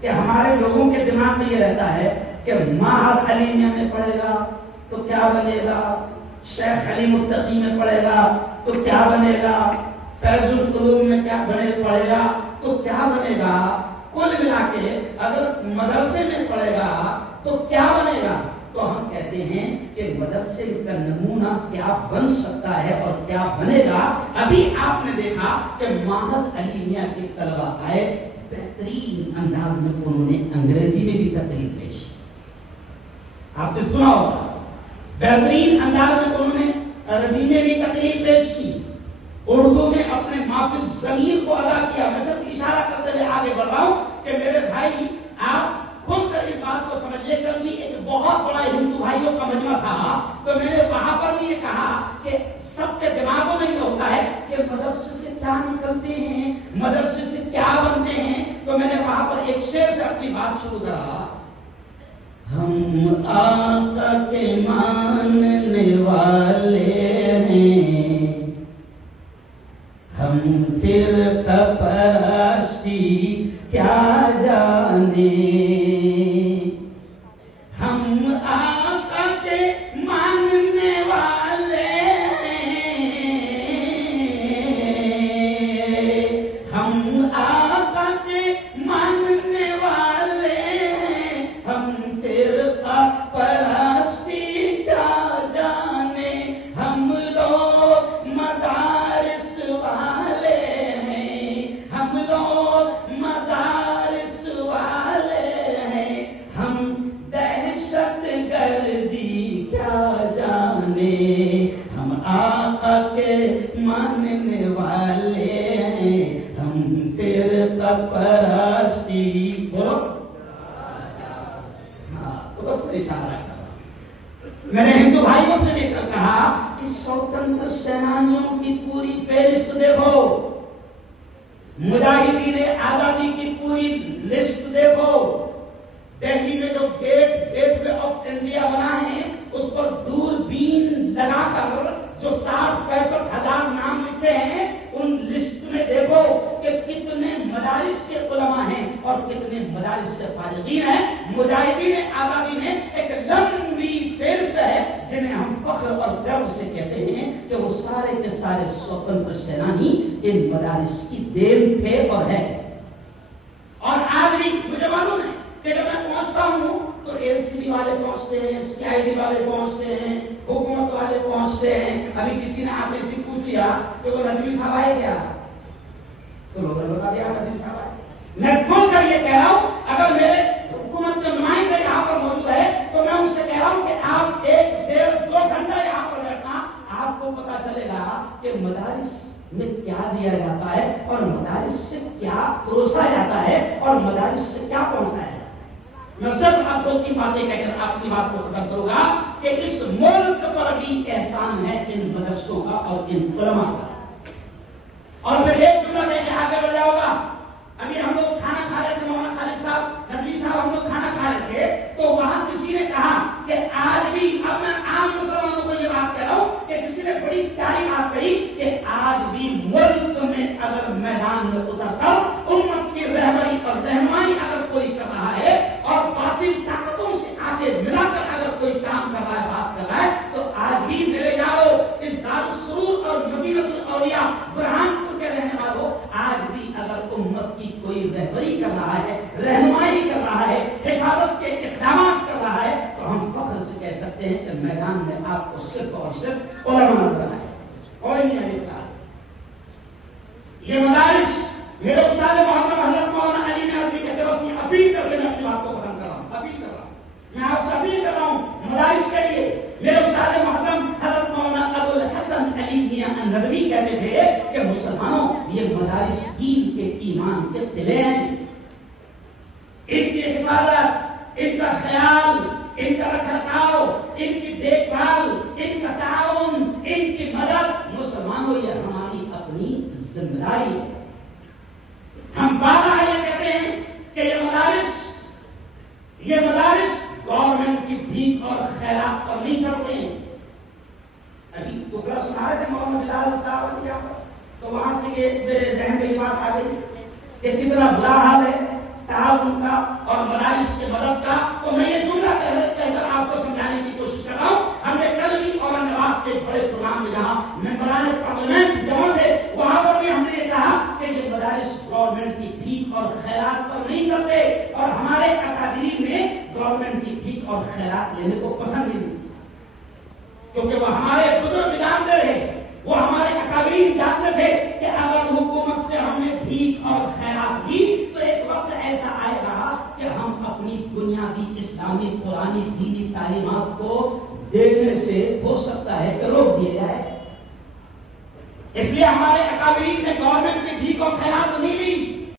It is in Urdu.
کہ ہمارے لوگوں کے دماغ میں یہ رہتا ہے کہ معہد علیمیہ میں پڑھے گا تو کیا بنے گا، شیخ علیم التقی میں پڑھے گا تو کیا بنے گا، فیض القلوب میں کیا پڑھے گا تو کیا بنے گا، کل ملا کے اگر مدرسے میں پڑھے گا تو کیا بنے گا. تو ہم کہتے ہیں کہ مدرسے کا نمونہ کیا بن سکتا ہے اور کیا بنے گا. ابھی آپ نے دیکھا کہ معہد علیمیہ کے طلبہ آئے، بہترین انداز میں انہوں نے انگریزی میں بھی تقریر پیش کی. آپ نے سنا ہوگا بہترین انداز میں انہوں نے عربی میں بھی تقریر پیش کی، اردو میں اپنے مافی ضمیر کو ادا کیا. میں صرف اشارہ کرتے ہوئے آگے بڑھ رہا ہوں کہ میرے بھائی آپ کھل کر اس بات کو سمجھیے. کل بھی ایک بہت بڑا ہندو بھائیوں کا مجمع تھا تو میں نے وہاں پر بھی یہ کہا کہ سب کے دماغوں میں یہ ہوتا ہے کہ مدرسے سے کیا نکلتے ہیں، مدرسے سے کیا بنتے ہیں. تو میں نے وہاں پر ایک شعر سے اپنی بات شروع کرا. ہم آقا کے ماننے والے ہیں، ہم فرقہ پرستی کیا جانے. ہم آقا کے ماننے والے ہیں، ہم آقا کے ماننے والے ہیں، ہم فرقہ پرستی کیا جانے. ہم لوگ مدارس والے ہیں، ہم لوگ مدارس والے ہیں، ہم دہشت گردی کیا جانے. ہم آقا کے ماننے والے ہیں، ہم فرقہ پرستی بولو. تو بس اشارہ کرا. میں نے ہندو بھائیوں سے بھی کہا کہ سوتنتر سینانیوں کی پوری فہرست دیکھو، مجاہدین آزادی کی پوری لسٹ دیکھو. دہلی میں جو گیٹ وے آف انڈیا بنا ہے اس پر دوربین لگا کر جو 60-65 ہزار نام لکھے ہیں ان لسٹ میں دیکھو کہ کتنے مدارس کے علماء ہیں اور کتنے مدارس سے فارغین ہیں. مجاہدین آزادی میں ایک لمبی فہرست ہے جنہیں ہم فخر اور گرو سے کہتے ہیں کہ وہ سارے کے سارے سوتنتر سینانی ان مدارس کی دین تھے اور ہے. اور آج بھی مجھے معلوم ہے کہ جب میں پہنچتا ہوں تو ایل سی بی والے پہنچتے ہیں، سی آئی ڈی والے پہنچتے ہیں، حکومت والے پہنچتے ہیں. ابھی کسی نے آپ سے پوچھ لیا کہ وہ ندوی صاحب آئے کیا، تو لوگوں نے بتا دیا ندوی صاحب آئے. میں کھل کر یہ کہہ رہا ہوں اگر میرے حکومت کے نمائندے یہاں پر موجود ہے تو میں ان سے کہہ رہا ہوں کہ آپ 1-1.5-2 گھنٹہ یہاں پر بیٹھنا، آپ کو پتا چلے گا کہ مدارس میں کیا دیا جاتا ہے اور مدارس سے کیا پروسا جاتا ہے اور مدارس سے کیا پہنچایا جاتا ہے. میں صرف اب 2-3 باتیں کہہ کر اپنی بات کو ختم کروں گا کہ اس ملک پر بھی احسان ہے ان مدرسوں کا اور ان علماء کا. اور پھر ایک جملہ میں آگے بڑھ جاؤں گا. ابھی ہم لوگ کھانا کھا رہے تھے، مولانا خالد صاحب ندوی صاحب ہم لوگ کھانا کھا رہے تھے تو وہاں کسی نے کہا کہ آج بھی، اب میں عام مسلمانوں کو یہ بات کہہ رہا ہوں کہ کسی نے بڑی پیاری بات کہی کہ آج بھی ملک میں اگر میدان میں اتر کر امت کی رہبری اور رہنمائی اگر کوئی کر رہا ہے اور باطل طاقتوں سے آگے ملا کر اگر کوئی کام کر رہا ہے، بات کر رہا ہے، تو آج بھی میرے یارو اس دارالسرور اور مدینۃ الاولیاء برہان پور کے رہنے والوں، آج بھی اگر امت کی کوئی رہبری کر رہا ہے، رہنمائی کر رہا ہے، حفاظت کے اقدامات کر رہا ہے، تو ہم فخر سے کہہ سکتے ہیں کہ میدان میں آپ کو صرف اور صرف علماء نظر آئے، کوئی نہیں ہے. یہ مدارس میرے استاد محترم حضرت مولانا علی نے عربی کہتے بس یہ اپیل کر کے میں اپنی بات کو ختم کر رہا ہوں. اپیل کر رہا ہوں، میں آپ سے اپیل کر رہا ہوں مدارس کے لیے. میرے استاد محترم حضرت مولانا ابو الحسن علی میاں ندوی کہتے تھے کہ مسلمانوں یہ مدارس دین کے ایمان کے قلعے ہیں. ان کی حفاظت، ان کا خیال، ان کا رکھ رکھاؤ، ان کی دیکھ بھال، ان کا تعاون، ان کی مدد، مسلمانوں یہ ہماری اپنی ذمہ داری ہے. ہم بات یہ کہتے ہیں کہ یہ مدارس گورنمنٹ کی بھیک اور خیرات پر نہیں چلتے ہیں. ابھی ٹکڑا سنا رہے تھے مولانا بلال صاحب کیا، تو وہاں سے یہ میرے ذہن میں یہ بات آ گئی کہ کتنا برا حال ہے تعاون کا بھیک اور خیرات لینے کو پسند ہی نہیں، کیونکہ وہ ہمارے بزرگ جانتے رہے، وہ ہمارے اکابرین جانتے تھے کہ اگر حکومت سے ہم نے بھیک اور خیرات کی تو ایک وقت ایسا آئے گا کہ ہم اپنی بنیادی اسلامی قرآنی دینی تعلیمات کو دینے سے ہو سکتا ہے کہ روک دیا جائے۔ اس لیے ہمارے اکابرین نے گورنمنٹ کی بھیک اور خیرات نہیں لی،